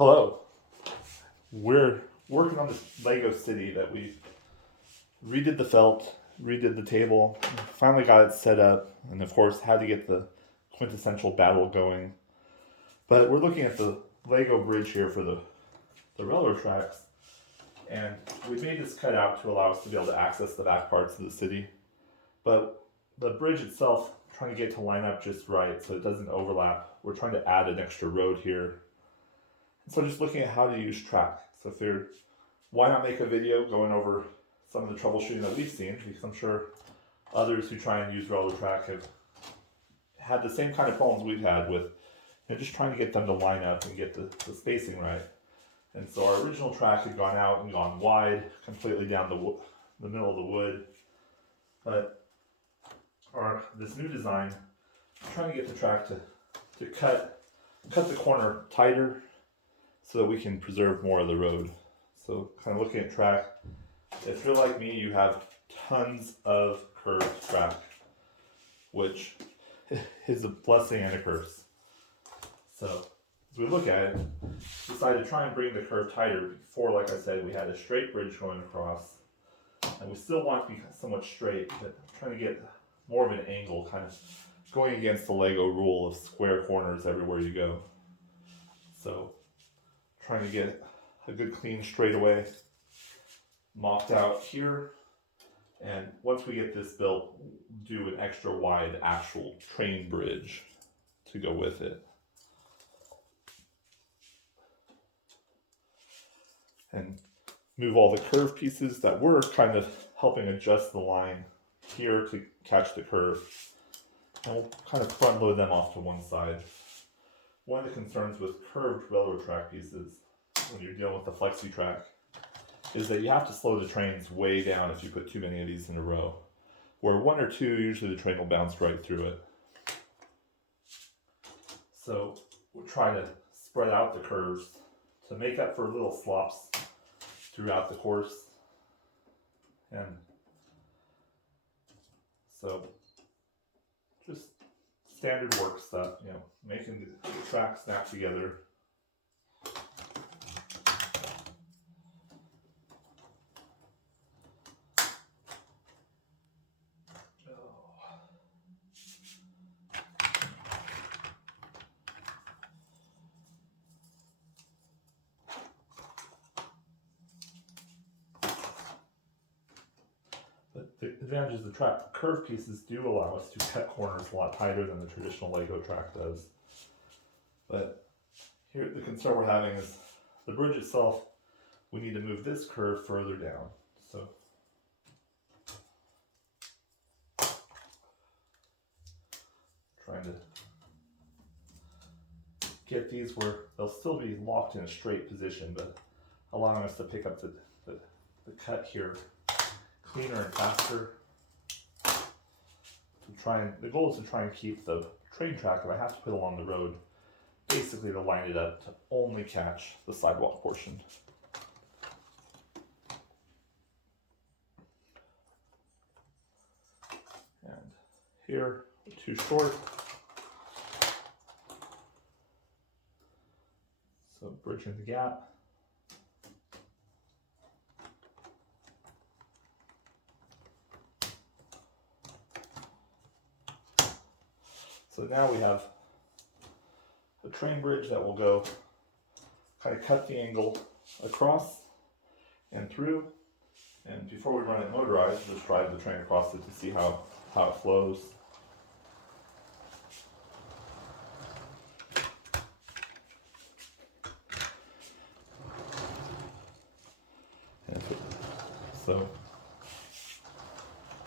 Hello. We're working on this Lego city that we redid the felt, redid the table, finally got it set up, and of course had to get the quintessential battle going. But we're looking at the Lego bridge here for the railroad tracks, and we made this cutout to allow us to be able to access the back parts of the city. But the bridge itself, trying to get to line up just right so it doesn't overlap. We're trying to add an extra road here. So just looking at how to use track. So why not make a video going over some of the troubleshooting that we've seen, because I'm sure others who try and use railroad track have had the same kind of problems we've had with just trying to get them to line up and get the spacing right. And so our original track had gone out and gone wide, completely down the middle of the wood. But this new design, I'm trying to get the track to cut the corner tighter so that we can preserve more of the road. So kind of looking at track, if you're like me, you have tons of curved track, which is a blessing and a curse. So as we look at it, decided to try and bring the curve tighter. Before, like I said, we had a straight bridge going across, and we still want to be somewhat straight, but trying to get more of an angle, kind of going against the Lego rule of square corners everywhere you go. So trying to get a good clean straightaway mocked out here, and once we get this built, do an extra wide actual train bridge to go with it. And move all the curve pieces that were kind of helping adjust the line here to catch the curve. And we'll kind of front load them off to one side. One of the concerns with curved railroad track pieces, when you're dealing with the flexi track, is that you have to slow the trains way down if you put too many of these in a row. Where one or two, usually the train will bounce right through it. So we'll try to spread out the curves to make up for little slops throughout the course. And so just standard work stuff, making the track snap together. The advantage is the track curve pieces do allow us to cut corners a lot tighter than the traditional Lego track does. But here the concern we're having is the bridge itself, we need to move this curve further down. So trying to get these where they'll still be locked in a straight position, but allowing us to pick up the cut here cleaner and faster. The goal is to try and keep the train track, if I have to put along the road, basically to line it up to only catch the sidewalk portion. And here, too short. So bridging the gap. So now we have a train bridge that will go kind of cut the angle across and through. And before we run it motorized, we'll just drive the train across it to see how it flows. So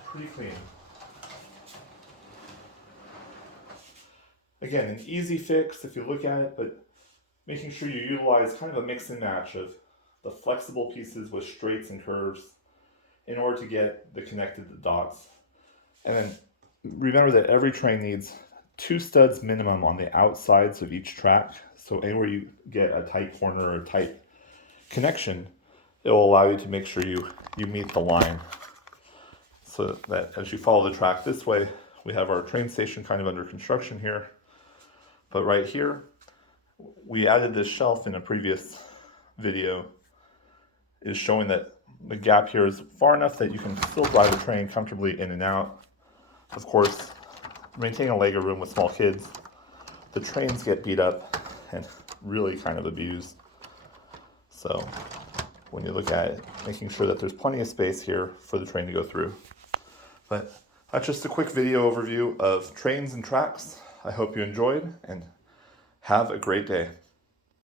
pretty clean. Again, an easy fix if you look at it, but making sure you utilize kind of a mix and match of the flexible pieces with straights and curves in order to get the connected dots. And then remember that every train needs 2 studs minimum on the outsides of each track. So anywhere you get a tight corner or a tight connection, it will allow you to make sure you meet the line. So that as you follow the track this way, we have our train station kind of under construction here. But right here, We added this shelf in a previous video, is showing that the gap here is far enough that you can still drive the train comfortably in and out. Of course, maintaining a Lego room with small kids, the trains get beat up and really kind of abused. So when you look at it, making sure that there's plenty of space here for the train to go through. But that's just a quick video overview of trains and tracks. I hope you enjoyed and have a great day.